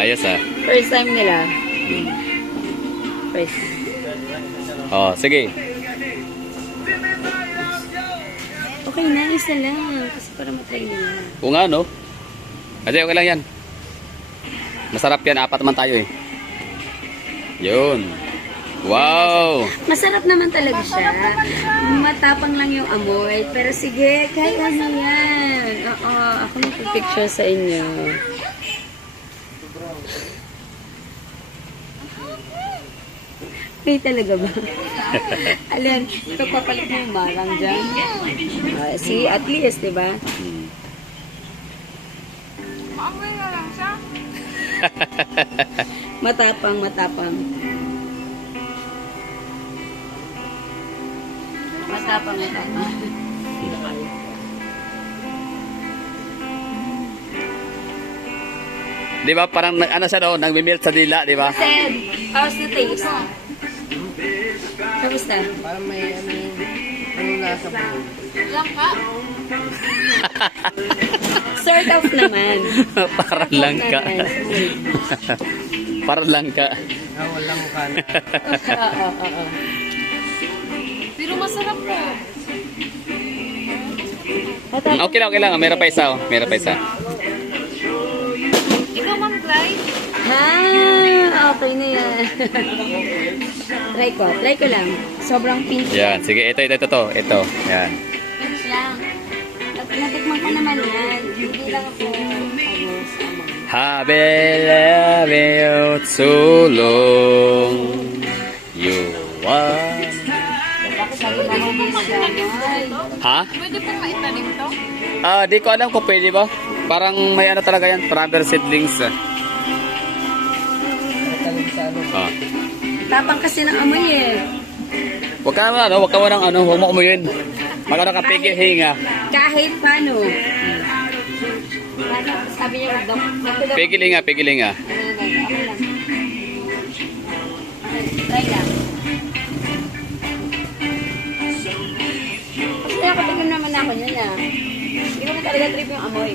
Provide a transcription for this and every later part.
Ayos ah. First time nila. Hmm. First. Oh, sige. Okay na, isa lang. Kasi para matry nila. Kung ano. Kasi okay lang yan. Masarap yan. 4 naman tayo eh. Yun. Wow! Masarap naman talaga siya. Matapang lang yung amoy. Pero sige, kahit ano yan. Oo, ako magpipicture sa inyo. Okay talaga ba? Alam, pagpapalit mo yung marang dyan. See, at least, di ba? Maamoy na lang siya. Matapang, matapang. Matapang, matapang. Di ba parang ano siya daw, nagmi-melt sa dila, di ba? Sed, how's the taste? Kamusta? Parang may ano nasa buhay. Langka? Sort of naman. Parang langka. Parang langka. Walang mukha na. Oo. Pero masarap po. Okay lang, okay lang. Meron pa isa, oh. Meron pa isa. Ikaw, Ma'am Clyde? Ha, okay na yan. Try ko lang. Sobrang pink. Yan, sige, ito. Yan. Pinch lang. Natikman ko naman yan. Hindi lang ako, sa amang. Habel sulong yuwan. Sabi na mo magamoy. Ha? Pwede pong maitanim to? Di ko alam kung pwede ba. Parang may ano talaga yan, rubber seedlings. Ah. Tapang kasi ng amoy eh. Huwag ka mo huwag mo kumuyin. Magano ka pigil hinga. Kahit paano. Sabi niya, Pigil hinga. Try lang. Kasi nakatikim naman ako niyan ah. Hindi ko na talaga trip yung amoy.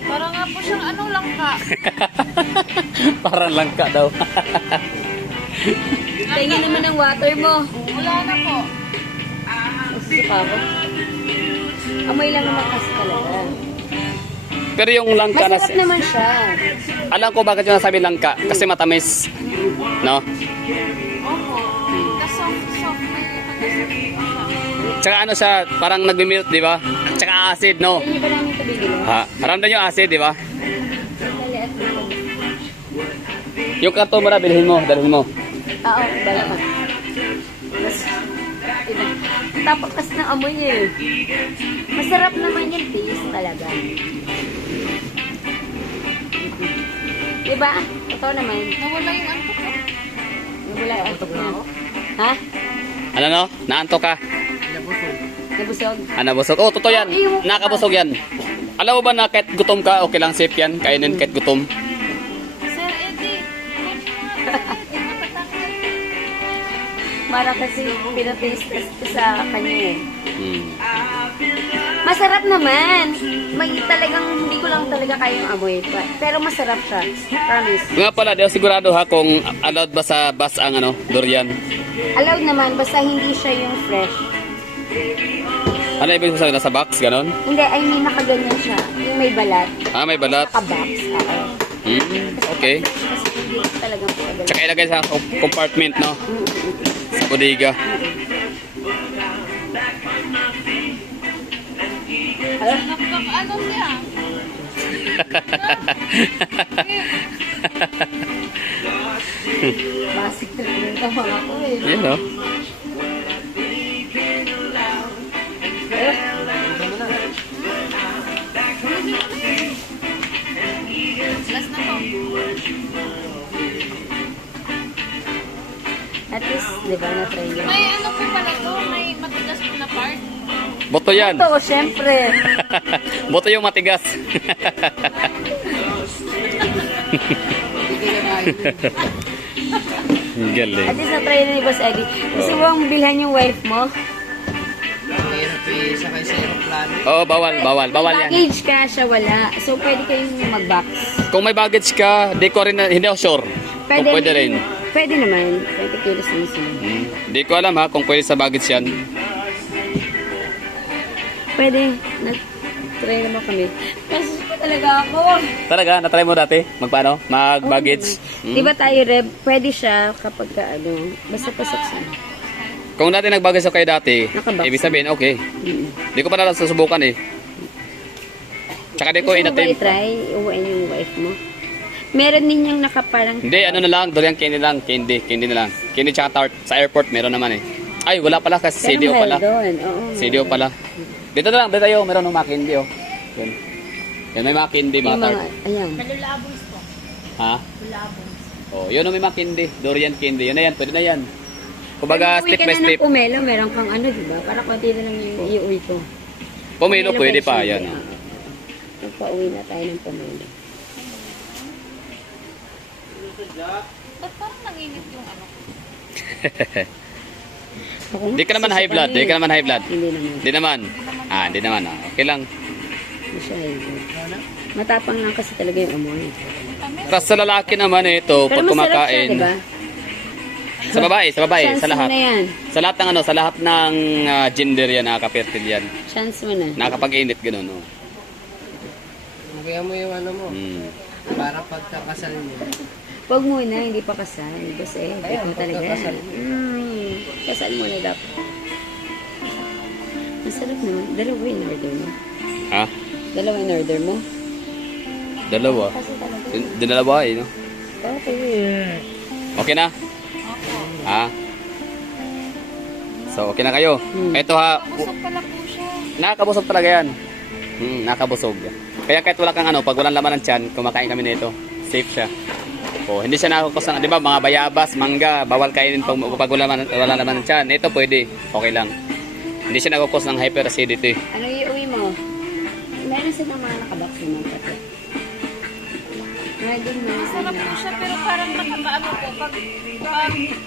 Parang nga po siyang ano, langka. Parang langka daw. Tingin naman ang water mo. Wala na po. Nasusuka ako. Amoy lang naman kasi talaga. Pero yung langka na... Masarap naman siya. Alam ko bakit yung nasabi langka. Kasi matamis. No? Opo. The soft. May pagkasarap. Tsaka ano siya, parang nagmi-melt, di ba? Tsaka acid, no? Hindi ba namin ito bigyan? Ha? Ramdam yung acid, di ba? Laliat na ito. Yung karton mo na, dalhin mo. Oo, bala ka. Mas, iba. Tapos kasi ng amoy niya eh. Masarap naman yung taste talaga. Diba? Ito naman. Nawala yung antok ko. Wala yung antok na ako. Ha? Ano no? Naantok ka? Nabusog? Nabusog? Oh, totoo yan. Nakabusog yan. Alam mo ba na kahit gutom ka, okay lang safe yan? Kainin kahit gutom. Sir Eddie, Mara kasi pinapaste sa kanya eh. Hmm. Masarap naman. May talagang, hindi ko lang talaga kaya yung amoy. Pero masarap siya. Promise. Nga pala, di ako sigurado ha kung allowed ba sa bus ang ano, durian. Allowed naman, basta hindi siya yung fresh. Ano ibig sabihin? Nasa box, ganon? Hindi, I mean nakaganyan siya. Yung may balat. Ah, may balat. Naka-box. Oo. Okay. Kasi hindi talagang pagbalat. Tsaka ilagay sa compartment, no? Sa bodega. ano siya? Basic na rin ito mga ko eh. Yan, no? Last na po. At least, di ba, na-try yun. May ano po pala to? May matigas po na part? Boto yan. Ito, syempre. Boto yung matigas. Ang galing. At least na-try na ni Boss Eddie. Gusto mo bang bilhan yung wife mo? sakay sa aeroplano. Oo, bawal yan. Baggage ka, siya wala. So, pwede kayong mag-box. Kung may baggage ka, di ko rin, hindi ako sure. Kung pwede rin. Pwede naman. 20 kilos naman sila. Di ko alam ha, kung pwede sa baggage yan. Pwede. Nag-try naman kami. Kasi pa talaga ako. Talaga, natry mo dati? Magpaano? Mag-baggage? Di ba tayo, Reb? Pwede siya kapag ka, basta pasok siya. Kung dati nag-baggage ako kayo dati, Nakabox. ibig sabihin, okay. Mm. Di ko pa na susubukan eh. Tsaka di ko Gusto mo ba inatim. i-try? Uwain yung wife mo? Meron din yung nakaparang... Hindi, ano na lang, durian candy lang, candy na lang. Candy tsaka tart. Sa airport, meron naman eh. Ay, wala pala kasi CDO Pero pala. mahal doon. Oo, CDO pala. Dito na lang, dito tayo, meron ng mga candy oh. Yan. Yan, may mga candy, mga Yung tart. mga, ayan. Ha? Oh, yun ang may mga candy. Durian candy. Yun na yan, pwede na yan. Kumbaga, Uwi step ka by na step. ng Pumelo, meron kang ano, di ba? Para konti na lang yung iuwi ko. Pumilo, pwede pa. version, Yan. di ba? Magpa-uwi na tayo ng Pumelo. Ba't parang nanginit yung ano? Ako nga, Di ka naman high blood, di ka naman high blood. Hindi naman. Di naman. Di naman. Okay lang. Hindi siya high blood. Matapang lang kasi talaga yung amoy. Tapos sa lalaki naman ito, Pero pag masarap kumakain. siya, di ba? Sa babae, Chance sa lahat. mo na yan. Sa lahat ng ano, sa lahat ng gender yan, nakaka-fertile yan. Chance mo na. Nakakapag-init ganun, oh. Kaya mo yung ano mo. Mm. Para pagkakasal mo. Huwag muna, hindi pa kasal. Kasi, ikaw talaga. pagkakasal. Kasal muna dapat. Masarap naman. Dalawa in order mo. Ha? Dalawa in order mo. Dalawa. Kasi talaga. Dinalawa eh, no? Okay. Okay na? Ha? So, okay na kayo? Ito ha, Busog pala po siya. nakakabusog talaga yan. Nakakabusog. Kaya kahit wala kang ano, pag walang laman ng tiyan, kumakain kami nito. Safe siya. Oh, hindi siya nakakos ng, di ba, mga bayabas, mangga, bawal kainin pag wala laman ng tiyan. Ito pwede, okay lang. Hindi siya nakakos ng hyperacidity. Ano iuwi mo? Meron silang mga nakabox naman pati. Meron din mga Sarap po siya pero parang nakakaano po. Pag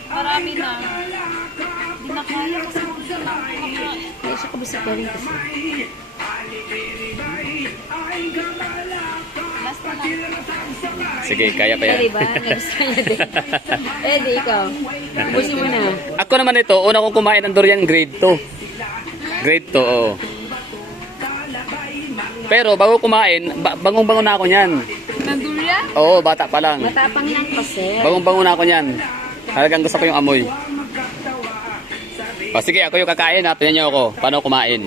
marami na, hindi na kaya kasi gusto na kumakain. Kaya siya kabusap ka rin kasi. Last na lang. Sige, kaya pa yan. Kaya diba? Nagusto niya din. Eh, di ikaw. Ubusin mo na. Ako naman ito, una kong kumain ng durian grade 2. Grade 2, oo. Pero bago kumain, bangong-bango na ako niyan. Nandulya? Oo, bata pa lang. Matapang lang kasi. Bangong-bango na ako niyan. Talagang gusto ko yung amoy. O sige, ako yung kakain ha. Tingnan niyo ako. Paano kumain.